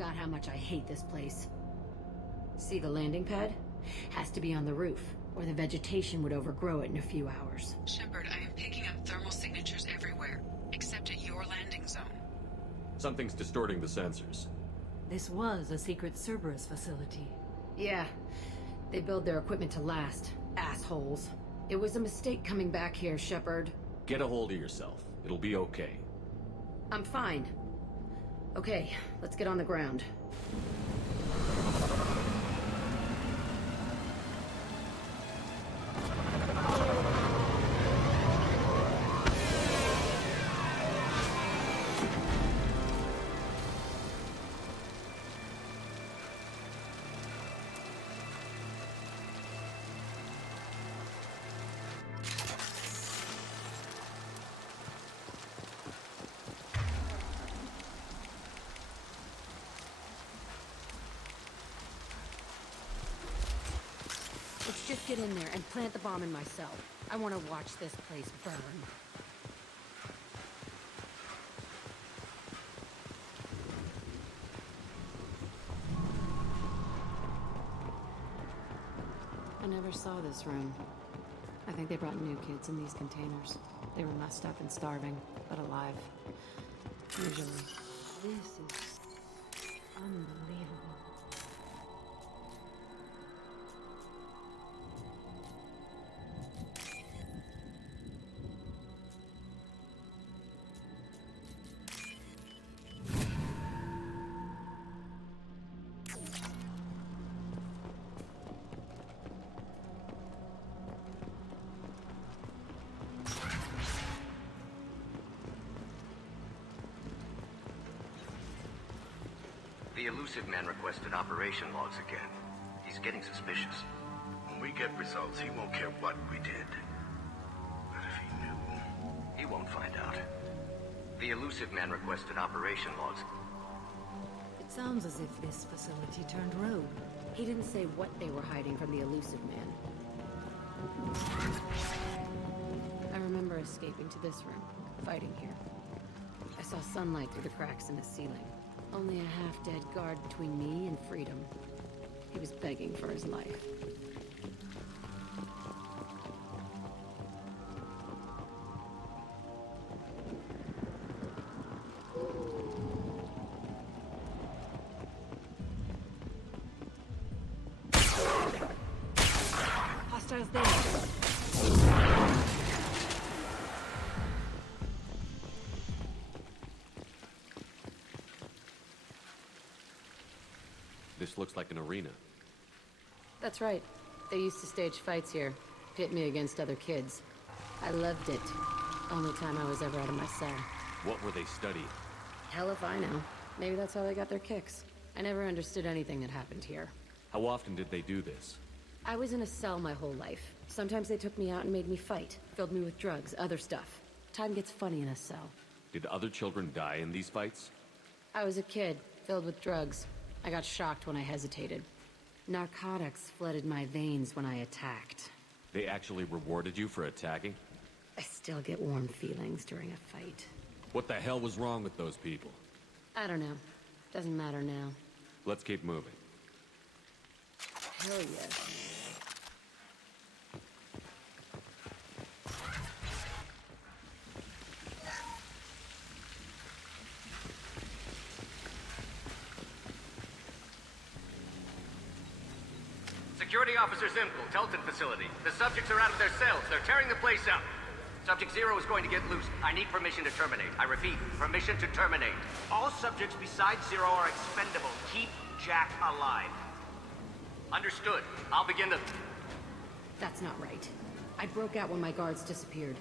forgot how much I hate this place. See the landing pad? Has to be on the roof, or the vegetation would overgrow it in a few hours. Shepard, I am picking up thermal signatures everywhere, except at your landing zone. Something's distorting the sensors. This was a secret Cerberus facility. Yeah, they build their equipment to last. Assholes. It was a mistake coming back here, Shepard. Get a hold of yourself. It'll be okay. I'm fine. Okay, let's get on the ground. Let's just get in there and plant the bomb in myself. I want to watch this place burn. I never saw this room. I think they brought new kids in these containers. They were messed up and starving, but alive. Usually. This is unbelievable. The elusive man requested operation logs again. He's getting suspicious. When we get results, he won't care what we did. But if he knew... He won't find out. The elusive man requested operation logs. It sounds as if this facility turned rogue. He didn't say what they were hiding from the elusive man. I remember escaping to this room, fighting here. I saw sunlight through the cracks in the ceiling. Only a half-dead guard between me and freedom. He was begging for his life. Hostiles there. This looks like an arena. That's right. They used to stage fights here. Pit me against other kids. I loved it. Only time I was ever out of my cell. What were they studying? Hell if I know. Maybe that's how they got their kicks. I never understood anything that happened here. How often did they do this? I was in a cell my whole life. Sometimes they took me out and made me fight. Filled me with drugs, other stuff. Time gets funny in a cell. Did other children die in these fights? I was a kid, filled with drugs. I got shocked when I hesitated. Narcotics flooded my veins when I attacked. They actually rewarded you for attacking? I still get warm feelings during a fight. What the hell was wrong with those people? I don't know. Doesn't matter now. Let's keep moving. Hell yes. Security Officer Zimkel, Teltin facility. The subjects are out of their cells. They're tearing the place up. Subject Zero is going to get loose. I need permission to terminate. I repeat, permission to terminate. All subjects besides Zero are expendable. Keep Jack alive. Understood. I'll begin the... That's not right. I broke out when my guards disappeared.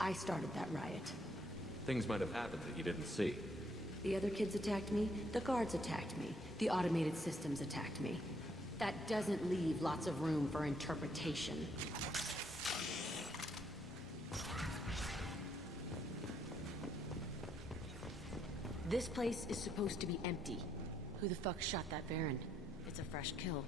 I started that riot. Things might have happened that you didn't see. The other kids attacked me, the guards attacked me, the automated systems attacked me. That doesn't leave lots of room for interpretation. This place is supposed to be empty. Who the fuck shot that Baron? It's a fresh kill.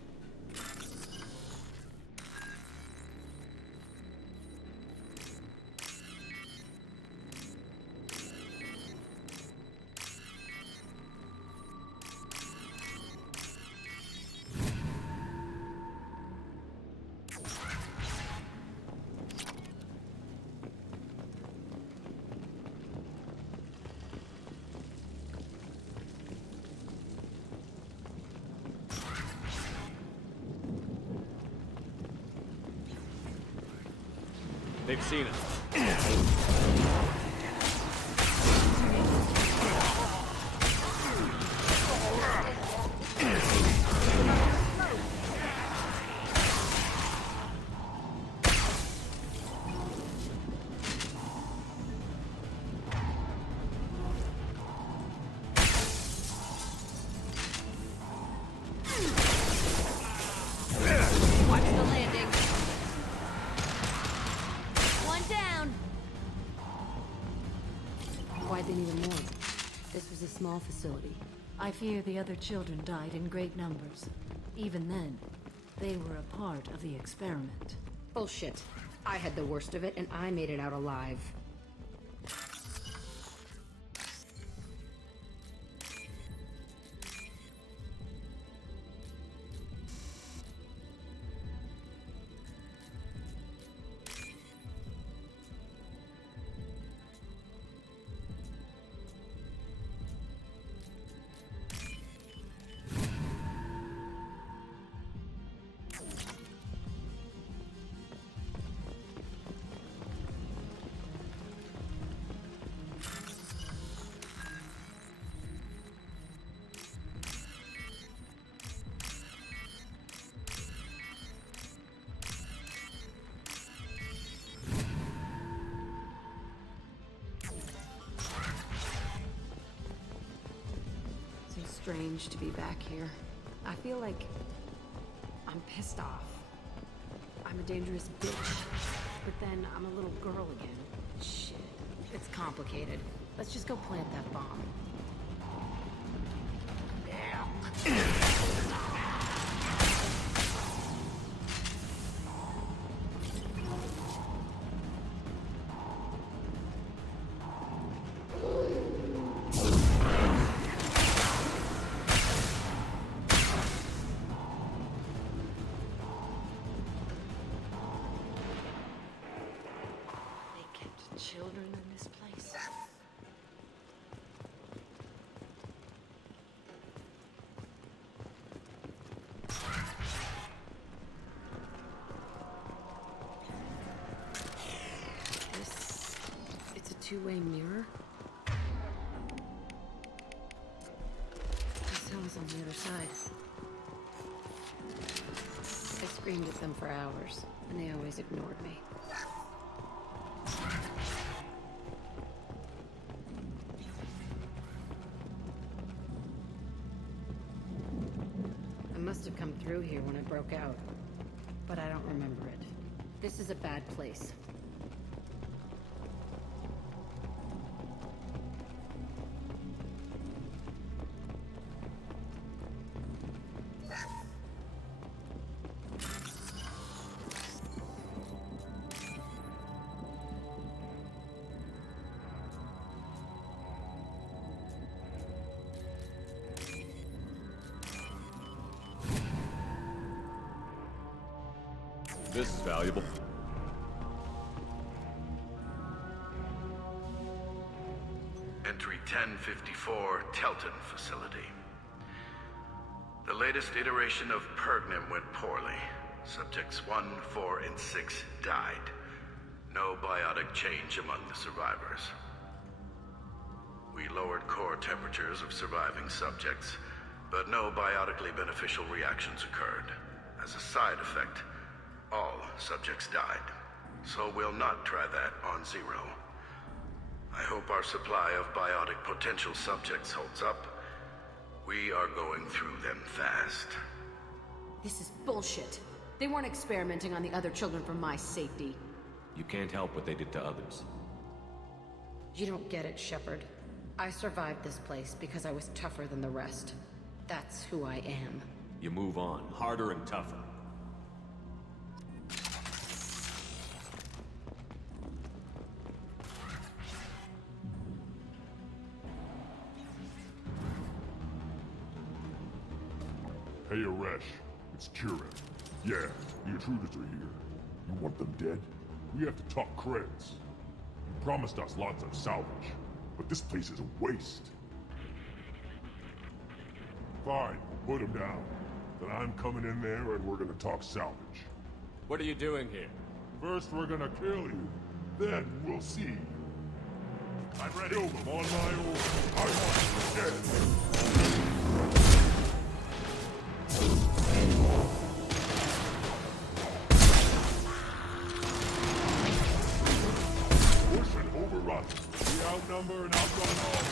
They've seen us. Watch the landing. One down. Why'd they need a morgue? This was a small facility. I fear the other children died in great numbers. Even then, they were a part of the experiment. Bullshit. I had the worst of it, and I made it out alive. Strange to be back here. I feel like I'm pissed off. I'm a dangerous bitch. But then I'm a little girl again. Shit. It's complicated. Let's just go plant that bomb. Children in this place. It's a two-way mirror. This cell's on the other side. I screamed at them for hours, and they always ignored me. I must have come through here when I broke out, but I don't remember it. This is a bad place. This is valuable. Entry 1054, Teltin facility. The latest iteration of Pergnim went poorly. Subjects 1, 4, and 6 died. No biotic change among the survivors. We lowered core temperatures of surviving subjects, but no biotically beneficial reactions occurred. As a side effect, all subjects died. So we'll not try that on Zero. I hope our supply of biotic potential subjects holds up. We are going through them fast. This is bullshit. They weren't experimenting on the other children for my safety. You can't help what they did to others. You don't get it, Shepard. I survived this place because I was tougher than the rest. That's who I am. You move on, harder and tougher. Hey, Aresh. It's Kieran. Yeah, the intruders are here. You want them dead? We have to talk credits. You promised us lots of salvage, but this place is a waste. Fine, put them down. Then I'm coming in there and we're gonna talk salvage. What are you doing here? First we're gonna kill you, then we'll see. I'm ready. Kill them on my own. I want you dead. Push and overrun. We outnumber and outrun all.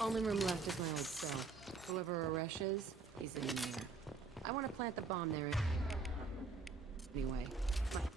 Only room left is my old cell. Whoever Aresh is, he's in there. I want to plant the bomb there anyway. Come on.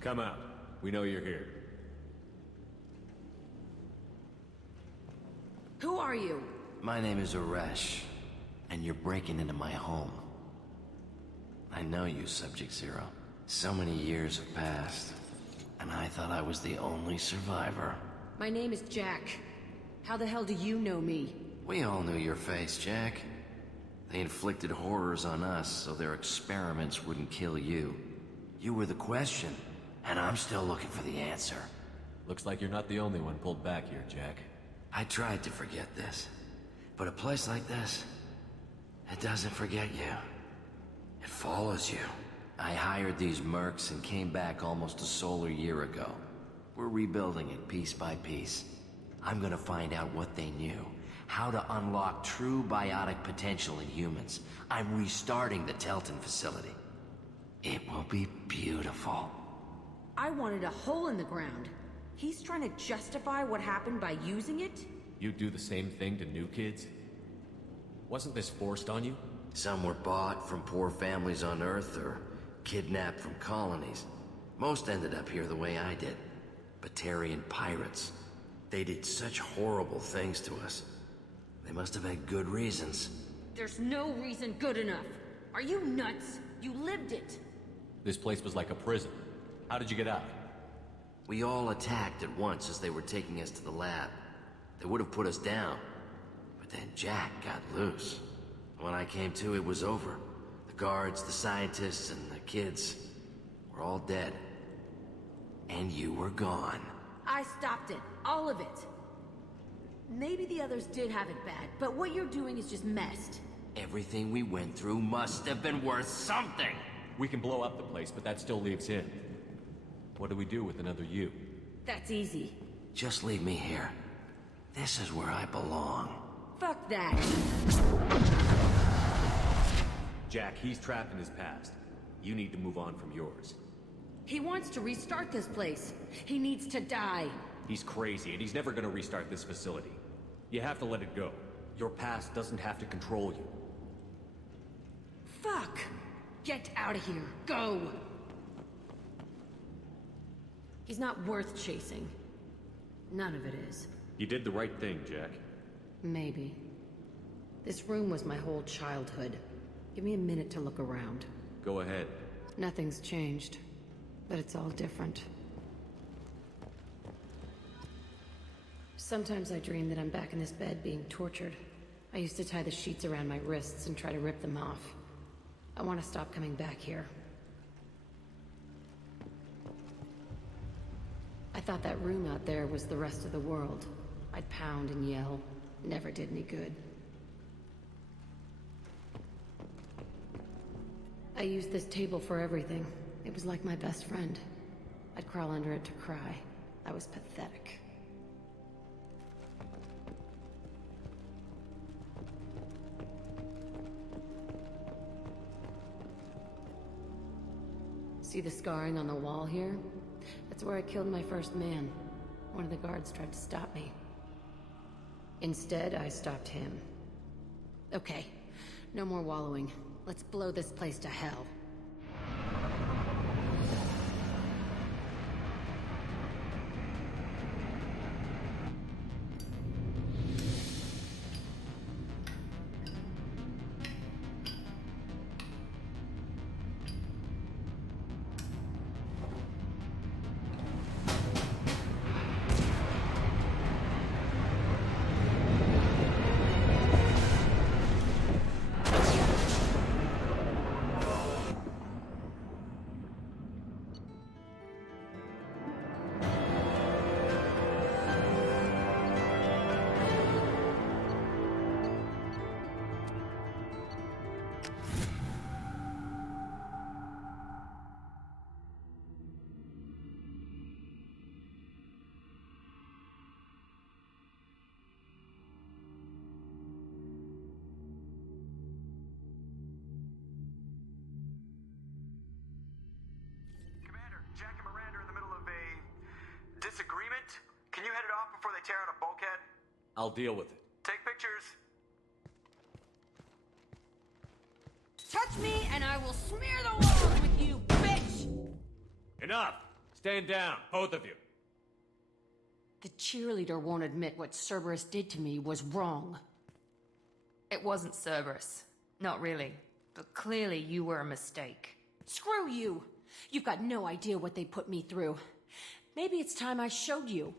Come out. We know you're here. Who are you? My name is Aresh, and you're breaking into my home. I know you, Subject Zero. So many years have passed, and I thought I was the only survivor. My name is Jack. How the hell do you know me? We all knew your face, Jack. They inflicted horrors on us so their experiments wouldn't kill you. You were the question, and I'm still looking for the answer. Looks like you're not the only one pulled back here, Jack. I tried to forget this, but a place like this, it doesn't forget you. It follows you. I hired these mercs and came back almost a solar year ago. We're rebuilding it piece by piece. I'm gonna find out what they knew, how to unlock true biotic potential in humans. I'm restarting the Teltin facility. It will be beautiful. I wanted a hole in the ground. He's trying to justify what happened by using it? You do the same thing to new kids? Wasn't this forced on you? Some were bought from poor families on Earth or kidnapped from colonies. Most ended up here the way I did. Batarian pirates. They did such horrible things to us. They must have had good reasons. There's no reason good enough. Are you nuts? You lived it. This place was like a prison. How did you get out? We all attacked at once as they were taking us to the lab. They would have put us down. But then Jack got loose. When I came to, it was over. The guards, the scientists, and the kids were all dead. And you were gone. I stopped it. All of it. Maybe the others did have it bad, but what you're doing is just messed. Everything we went through must have been worth something! We can blow up the place, but that still leaves him. What do we do with another you? That's easy. Just leave me here. This is where I belong. Fuck that. Jack, he's trapped in his past. You need to move on from yours. He wants to restart this place. He needs to die. He's crazy, and he's never gonna restart this facility. You have to let it go. Your past doesn't have to control you. Fuck! Get out of here. Go! He's not worth chasing. None of it is. You did the right thing, Jack. Maybe. This room was my whole childhood. Give me a minute to look around. Go ahead. Nothing's changed, but it's all different. Sometimes I dream that I'm back in this bed being tortured. I used to tie the sheets around my wrists and try to rip them off. I want to stop coming back here. I thought that room out there was the rest of the world. I'd pound and yell, Never did any good. I used this table for everything. It was like my best friend. I'd crawl under it to cry. I was pathetic. See the scarring on the wall here? That's where I killed my first man. One of the guards tried to stop me. Instead, I stopped him. Okay, no more wallowing. Let's blow this place to hell. Jack and Miranda are in the middle of a disagreement. Can you head it off before they tear out a bulkhead? I'll deal with it. Take pictures. Touch me and I will smear the walls with you, bitch! Enough! Stand down, both of you. The cheerleader won't admit what Cerberus did to me was wrong. It wasn't Cerberus. Not really. But clearly you were a mistake. Screw you! You've got no idea what they put me through. Maybe it's time I showed you.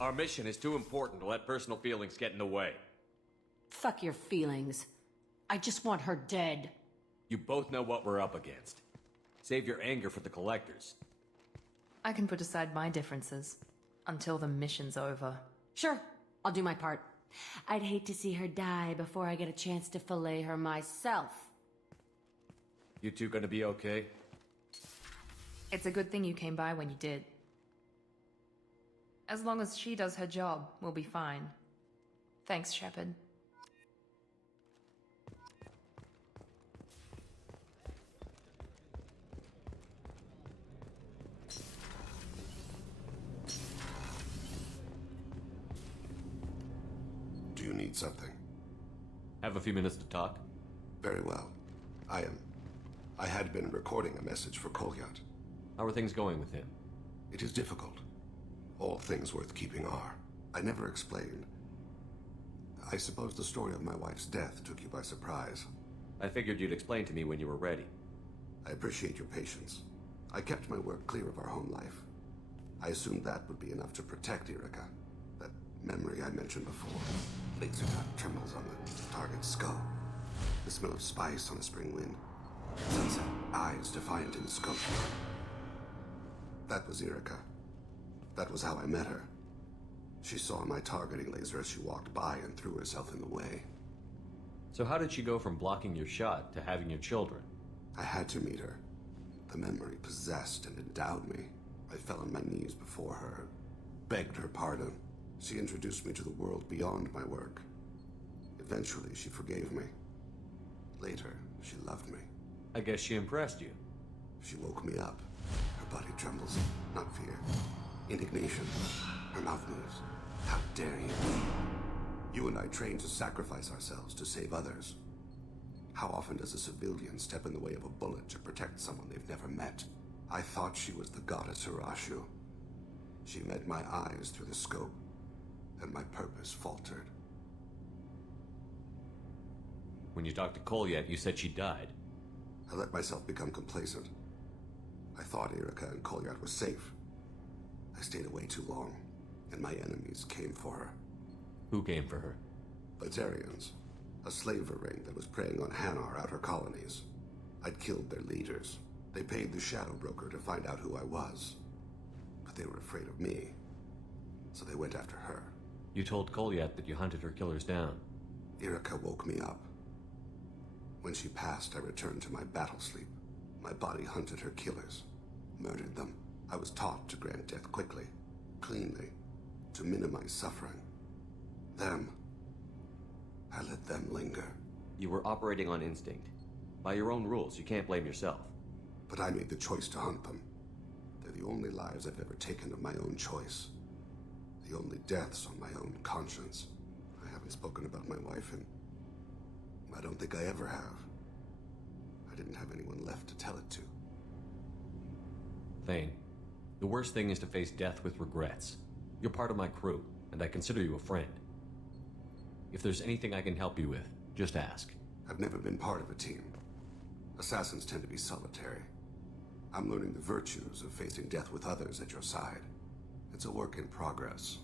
Our mission is too important to let personal feelings get in the way. Fuck your feelings. I just want her dead. You both know what we're up against. Save your anger for the collectors. I can put aside my differences until the mission's over. Sure, I'll do my part. I'd hate to see her die before I get a chance to fillet her myself. You two gonna be okay? It's a good thing you came by when you did. As long as she does her job, we'll be fine. Thanks, Shepard. Do you need something? Have a few minutes to talk? Very well. I had been recording a message for Kolyat. How are things going with him? It is difficult. All things worth keeping are. I never explained. I suppose the story of my wife's death took you by surprise. I figured you'd explain to me when you were ready. I appreciate your patience. I kept my work clear of our home life. I assumed that would be enough to protect Erica. That memory I mentioned before. Laser dot trembles on the target's skull. The smell of spice on a spring wind. Sunset, eyes defiant in the scope. That was Erica. That was how I met her. She saw my targeting laser as she walked by and threw herself in the way. So how did she go from blocking your shot to having your children? I had to meet her. The memory possessed and endowed me. I fell on my knees before her, begged her pardon. She introduced me to the world beyond my work. Eventually, she forgave me. Later, she loved me. I guess she impressed you. She woke me up. Her body trembles, not fear. Indignation. Her mouth moves. How dare you? You and I trained to sacrifice ourselves to save others. How often does a civilian step in the way of a bullet to protect someone they've never met? I thought she was the goddess Hirashu. She met my eyes through the scope, and my purpose faltered. When you talked to Kolyat, you said she died. I let myself become complacent. I thought Erica and Kolyat were safe. I stayed away too long, and my enemies came for her. Who came for her? Batarians, a slaver ring that was preying on Hanar outer colonies. I'd killed their leaders. They paid the Shadow Broker to find out who I was. But they were afraid of me, so they went after her. You told Kolyat that you hunted her killers down. Irika woke me up. When she passed, I returned to my battle sleep. My body hunted her killers, murdered them. I was taught to grant death quickly, cleanly, to minimize suffering. Them, I let them linger. You were operating on instinct. By your own rules, you can't blame yourself. But I made the choice to hunt them. They're the only lives I've ever taken of my own choice. The only deaths on my own conscience. I haven't spoken about my wife, and I don't think I ever have. I didn't have anyone left to tell it to. Thane, the worst thing is to face death with regrets. You're part of my crew, and I consider you a friend. If there's anything I can help you with, just ask. I've never been part of a team. Assassins tend to be solitary. I'm learning the virtues of facing death with others at your side. It's a work in progress.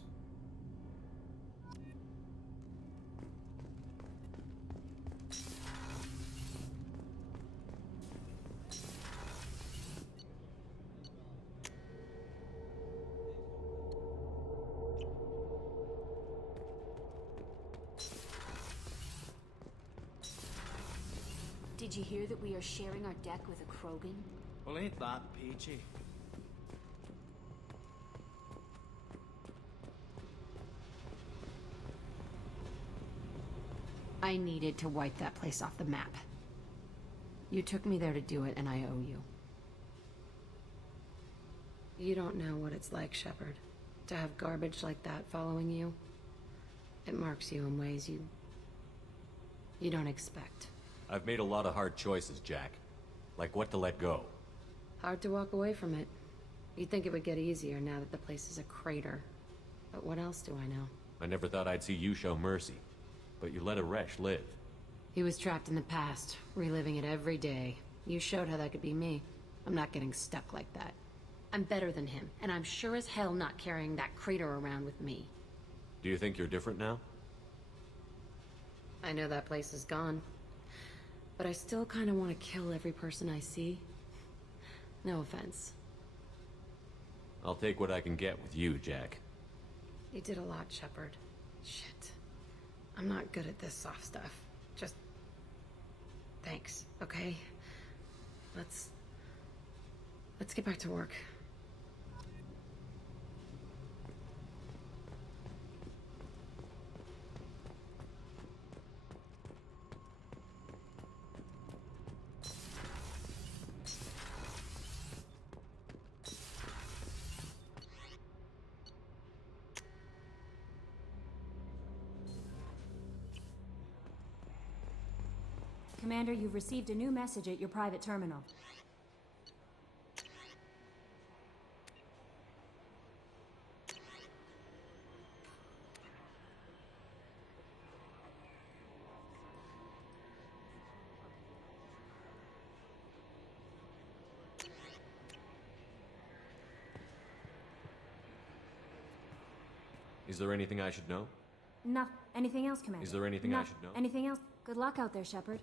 Did you hear that we are sharing our deck with a Krogan? Well, ain't that peachy? I needed to wipe that place off the map. You took me there to do it, and I owe you. You don't know what it's like, Shepard, to have garbage like that following you. It marks you in ways you don't expect. I've made a lot of hard choices, Jack. Like what to let go. Hard to walk away from it. You'd think it would get easier now that the place is a crater. But what else do I know? I never thought I'd see you show mercy. But you let Aresh live. He was trapped in the past, reliving it every day. You showed how that could be me. I'm not getting stuck like that. I'm better than him, and I'm sure as hell not carrying that crater around with me. Do you think you're different now? I know that place is gone. But I still kind of want to kill every person I see. No offense. I'll take what I can get with you, Jack. You did a lot, Shepard. Shit. I'm not good at this soft stuff. Just... thanks, okay? Let's get back to work. Commander, you've received a new message at your private terminal. Is there anything I should know? No. Anything else, Commander? Is there anything I should know? Anything else? Good luck out there, Shepard.